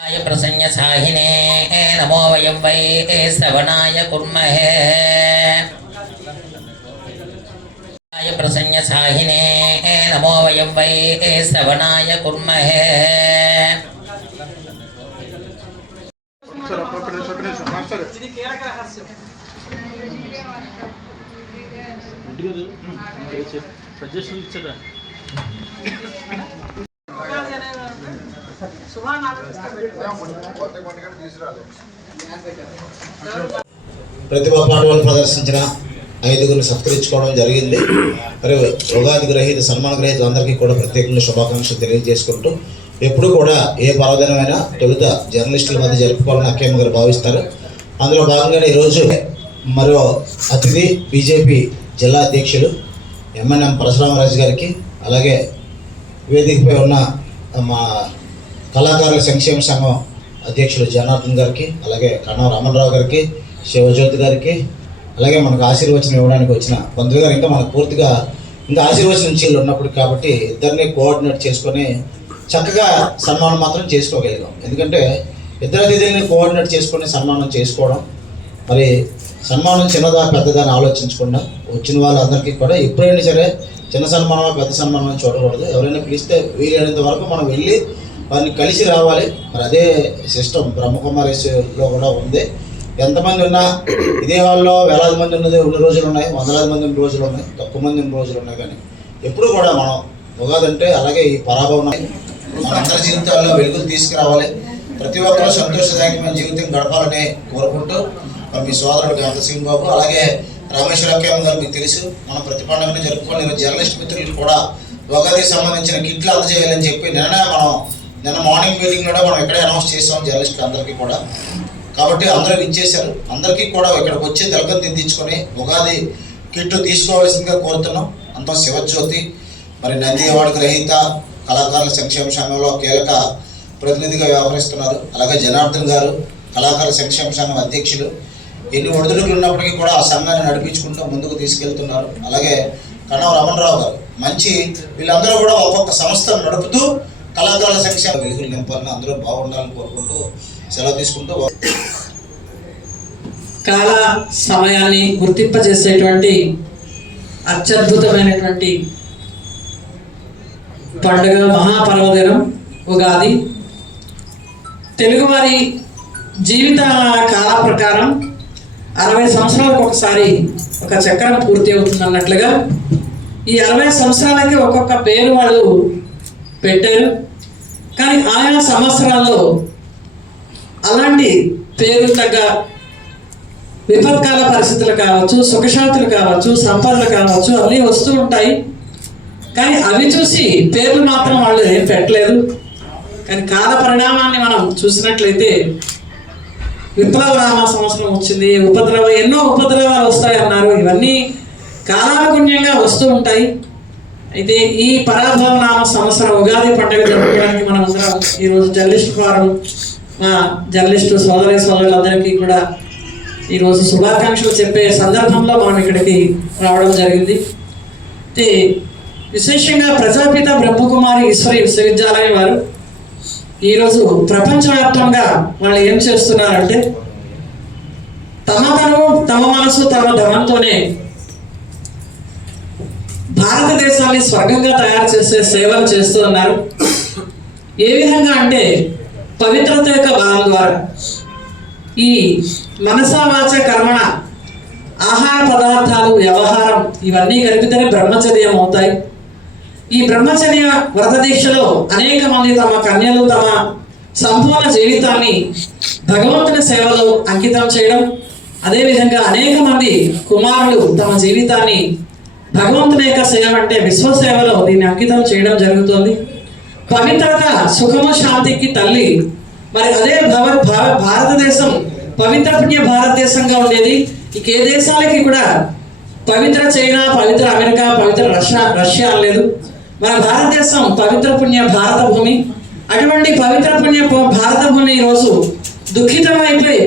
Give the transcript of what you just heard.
प्रसन्न साहिने नमो वयं वै श्रवणाय कुर्महे प्रसन्न साहिने नमो वयं वै श्रवणाय कुर्महे ప్రతిభా పాఠవాలు ప్రదర్శించిన ఐదుగురిని సత్కరించుకోవడం జరిగింది. మరి ఉగాది గ్రహీత సన్మాన గ్రహీత అందరికీ కూడా ప్రత్యేకంగా శుభాకాంక్షలు తెలియజేసుకుంటూ ఎప్పుడు కూడా ఏ పర్వదినమైనా తొలుత జర్నలిస్టుల మధ్య జరుపుకోవాలని అక్కయ్య గారు భావిస్తారు. అందులో భాగంగానే ఈరోజు మరో అతిథి బీజేపీ జిల్లా అధ్యక్షులు ఎంఎన్ఎం పరశురామరాజు గారికి, అలాగే వేదికపై ఉన్న మా కళాకారుల సంక్షేమ సంఘం అధ్యక్షులు జనార్దన్ గారికి, అలాగే కన్నవ రామన్రావు గారికి, శివజ్యోతి గారికి, అలాగే మనకు ఆశీర్వచనం ఇవ్వడానికి వచ్చిన పంతులు గారు ఇంకా మనకు పూర్తిగా ఇంకా ఆశీర్వచనం చీళ్ళు ఉన్నప్పుడు కాబట్టి ఇద్దరిని కోఆర్డినేట్ చేసుకొని చక్కగా సన్మానం మాత్రం చేసుకోగలిగాం. ఎందుకంటే ఇద్దరు అతిథుల్ని కోఆర్డినేట్ చేసుకొని సన్మానం చేసుకోవడం, మరి సన్మానం చిన్నదా పెద్దదా అని ఆలోచించకుండా వచ్చిన వాళ్ళందరికీ కూడా ఎప్పుడైనా సరే చిన్న సన్మానం పెద్ద సన్మానం చూడకూడదు. ఎవరైనా పిలిస్తే వీలైనంత వరకు మనం వెళ్ళి వారిని కలిసి రావాలి. మరి అదే సిస్టమ్ బ్రహ్మకుమారేశ్వరిలో కూడా ఉంది. ఎంతమంది ఉన్నా ఇదే హాల్లో వేలాది మంది ఉన్నది ఉన్న రోజులు ఉన్నాయి, వందలాది మంది ఉన్న రోజులు ఉన్నాయి, తక్కువ మంది ఉన్న రోజులు ఉన్నాయి. కానీ ఎప్పుడు కూడా మనం ఉగాదంటే అలాగే ఈ పరాభవం మనందరి జీవితాల్లో వెలుగులు తీసుకురావాలి. ప్రతి ఒక్కరూ సంతోషదాయకమైన జీవితం గడపాలని కోరుకుంటూ మీ సోదరుడు గంగసింగ్ బాబు, అలాగే రామేశ్వర అక్కయ్య గారు మీకు తెలుసు మనం ప్రతి పండుగని జరుపుకొని జర్నలిస్ట్ మిత్రులు కూడా ఉగాదికి సంబంధించిన కిట్లు అందజేయాలని చెప్పి నిన్న మార్నింగ్ మీటింగ్ కూడా మనం ఇక్కడే అనౌన్స్ చేసాం జర్నలిస్ట్ అందరికీ కూడా. కాబట్టి అందరూ ఇచ్చేశారు. అందరికీ కూడా ఇక్కడికి వచ్చి తిలకం దిద్దించుకొని ఉగాది కిట్టు తీసుకోవాల్సిందిగా కోరుతున్నాం. అంత శివజ్యోతి మరి నంది అవార్డు గ్రహీత కళాకారుల సంక్షేమ సంఘంలో కీలక ప్రతినిధిగా వ్యవహరిస్తున్నారు. అలాగే జనార్దన్ గారు కళాకారుల సంక్షేమ సంఘం అధ్యక్షులు. ఎన్ని ఒడిదుడుకులు ఉన్నప్పటికీ కూడా ఆ సంఘాన్ని నడిపించుకుంటూ ముందుకు తీసుకెళ్తున్నారు. అలాగే కన్నవ రామన్రావు గారు మంచి వీళ్ళందరూ కూడా ఒక్కొక్క సంస్థను నడుపుతూ కళాకారుల సంక్షేమ వెలుగులు నింపాలని అందరూ బాగుండాలని కోరుకుంటూ సెలవు తీసుకుంటూ కాల సమయాన్ని గుర్తింపజేసేటువంటి అత్యద్భుతమైనటువంటి పండుగ మహాపర్వదినం ఉగాది. తెలుగువారి జీవిత కాల ప్రకారం 60 సంవత్సరాలకు ఒకసారి ఒక చక్రం పూర్తి అవుతుంది అన్నట్లుగా ఈ 60 సంవత్సరాలకి ఒక్కొక్క పేరు వాళ్ళు పెట్టారు. కానీ ఆయా సంవత్సరాల్లో అలాంటి పేరు తగ్గ విపత్కాల పరిస్థితులు కావచ్చు, సుఖశాంతులు కావచ్చు, సంపదలు కావచ్చు, అన్నీ వస్తూ ఉంటాయి. కానీ అవి చూసి పేర్లు మాత్రం వాళ్ళు ఏం పెట్టలేదు. కానీ కాల పరిణామాన్ని మనం చూసినట్లయితే విప్లవరామ సంవత్సరం వచ్చింది, ఎన్నో ఉపద్రవాలు వస్తాయి అన్నారు. ఇవన్నీ కాలానుగుణ్యంగా వస్తూ ఉంటాయి. అయితే ఈ పరాభవనామ సంవత్సరం ఉగాది పండుగ జరుపుకోవడానికి మనం అందరం ఈరోజు జర్నలిస్ట్ ఫారం మా జర్నలిస్టు సోదరులందరికీ కూడా ఈరోజు శుభాకాంక్షలు చెప్పే సందర్భంలో మనం ఇక్కడికి రావడం జరిగింది. అయితే విశేషంగా ప్రజాపిత బ్రహ్మకుమారి ఈశ్వరి విశ్వవిద్యాలయం వారు ఈరోజు ప్రపంచవ్యాప్తంగా వాళ్ళు ఏం చేస్తున్నారంటే తమ మనసు తమ ధనంతోనే భారతదేశాన్ని స్వర్గంగా తయారు చేసే సేవలు చేస్తూ ఉన్నారు. ఏ విధంగా అంటే పవిత్రత యొక్క భావం ద్వారా ఈ మనసా వాచ కర్మణ ఆహార పదార్థాలు వ్యవహారం ఇవన్నీ కలిపితేనే బ్రహ్మచర్యం అవుతాయి. ఈ బ్రహ్మచర్య వ్రత దీక్షలో అనేక మంది తమ కన్యలు తమ సంపూర్ణ జీవితాన్ని భగవంతుని సేవలో అంకితం చేయడం, అదేవిధంగా అనేక మంది కుమారులు తమ జీవితాన్ని భగవంతుని యొక్క సేవ అంటే విశ్వసేవలో దీన్ని అంకితం చేయడం జరుగుతుంది. పవిత్రత సుఖము శాంతికి తల్లి. మరి అదే భారతదేశం పవిత్ర పుణ్య భారతదేశంగా ఉండేది. ఇక ఏ దేశాలకి కూడా పవిత్ర చైనా, పవిత్ర అమెరికా, పవిత్ర రష్యా అనలేదు. మన భారతదేశం పవిత్ర పుణ్య భారత భూమి. అటువంటి పవిత్ర పుణ్య భారత భూమి ఈరోజు దుఃఖితమైపోయి